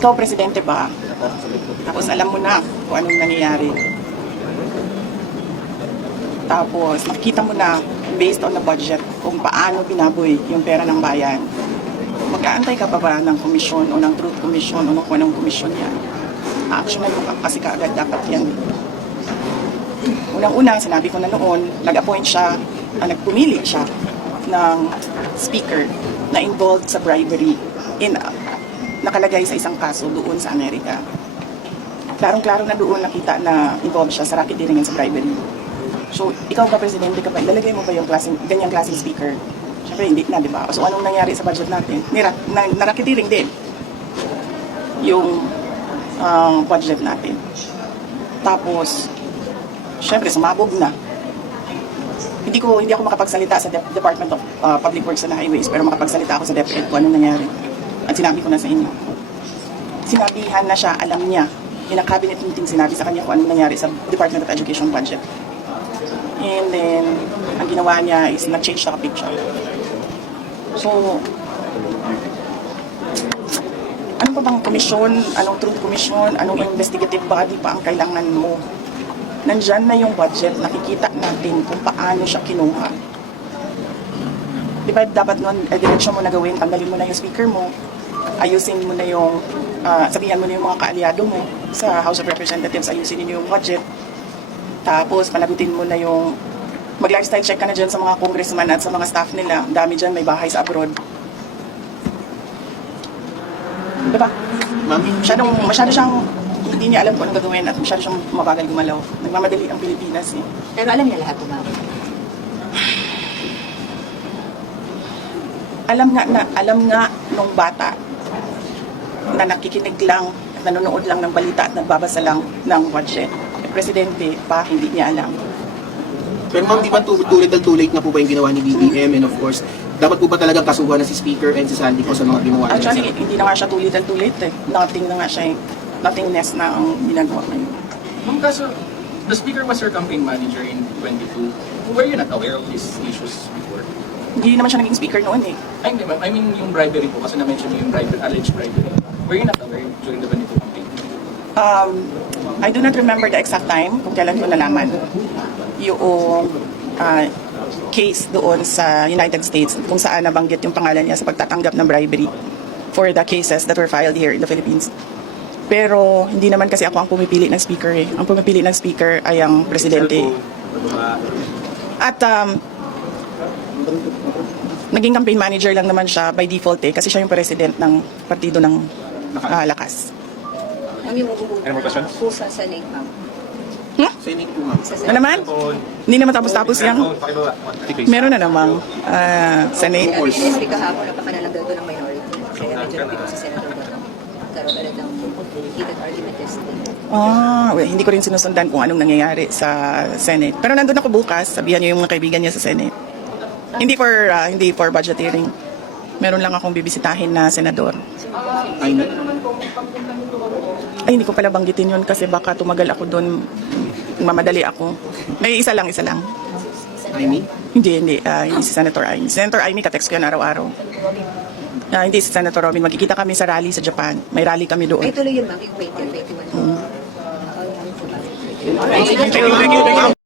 Ikaw, presidente ba? Tapos alam mo na kung anong nangyayari. Tapos makikita mo na based on the budget kung paano binaboy yung pera ng bayan. Mag-aantay ka pa ba ng komisyon o ng truth commission o ng kung anong komisyon yan? Actionan mo kasi kaagad dapat yan. Unang-una, sinabi ko na noon, nag-appoint siya, nagpumili siya ng speaker na involved sa bribery nakalagay sa isang kaso doon sa Amerika. Klarong-klaro na doon nakita na involved siya sa racketeering and sa bribery. So, ikaw ba, presidente ka ba, ilalagay mo ba yung ganyang klaseng speaker? Siyempre, hindi na, di ba? So, anong nangyari sa budget natin? Na-racketeering din yung budget natin. Tapos, siyempre, sumabog na. Hindi ako makapagsalita sa Department of Public Works and Highways, pero makapagsalita ako sa DepEd kung anong nangyari. At sinabi ko na sa inyo. Sinabihan na siya, alam niya. In a cabinet meeting, sinabi sa kanya kung anong nangyari sa Department of Education budget. And then, ang ginawa niya is nag-change the picture. So, ano pa bang komisyon, anong truth commission, anong investigative body pa ang kailangan mo? Nandyan na yung budget, nakikita natin kung paano siya kinuha. Diba dapat nun, direksyon mo na gawin, tanggalin mo na yung speaker mo, ayusin mo na yung, sabihan mo na yung mga kaalyado mo sa House of Representatives, ayusin niyo yung budget. Tapos, panagutin mo na yung, mag-lifestyle check ka na dyan sa mga congressman at sa mga staff nila. Dami dyan, may bahay sa abroad. Diba? Masyado siyang, hindi niya alam kung anong gagawin at masyado siyang mabagal gumalaw. Nagmamadali ang Pilipinas eh. Pero alam niya lahat, ma'am. Alam nga nung bata na nakikinig lang, nanonood lang ng balita at nagbabasa lang ng budget. Presidente pa, hindi niya alam. Pero ma'am, di ba too late na po ba yung ginawa ni BBM, and of course, dapat po ba talagang kasuhan na si Speaker and si Sandy ko sa mga ginawa niya? Actually, hindi na nga siya too late eh. Nothing na nga siya eh. Nothingness na ang ginagawa ngayon. Ma'am, kaso, the Speaker was your campaign manager in 22. Were you not aware of these issues before? Hindi naman siya naging speaker noon eh. Ay, hindi ma'am. I mean, yung bribery po, kasi na-mention niyo yung alleged bribery. Were you not aware during the 22 campaign? I do not remember the exact time kung kailan ko nalaman yung case doon sa United States kung saan nabanggit yung pangalan niya sa pagtatanggap ng bribery for the cases that were filed here in the Philippines. Pero hindi naman kasi ako ang pumipili ng speaker eh. Ang pumipili ng speaker ay ang presidente. At naging campaign manager lang naman siya by default eh kasi siya yung president ng partido ng Lakas. Any more questions? Po sa Senate, ma'am. Senate po, ma'am. Ano naman? Hindi naman tapos-tapos yan. Meron na namang Senate. Sabi ni SP kahapon, napakanalang daw ito ng minority. Kaya medyo nabito sa Senator Bato. Karoon talagang heated argument yesterday. Hindi ko rin sinusundan kung anong nangyayari sa Senate. Pero nandun ako bukas, sabihan niyo yung mga kaibigan niya sa Senate. Hindi for budgeteering. Meron lang akong bibisitahin na senador. Ay, hindi ko pala banggitin yun kasi baka tumagal ako doon, mamadali ako. May isa lang. Amy? Hindi si Senator Amy. Senator Amy, katext ko yan araw-araw. Hindi si Senator Robin, magkikita kami sa rally sa Japan. May rally kami doon. Ay, tuloy yun, ma'am, yung 20 21. Thank you.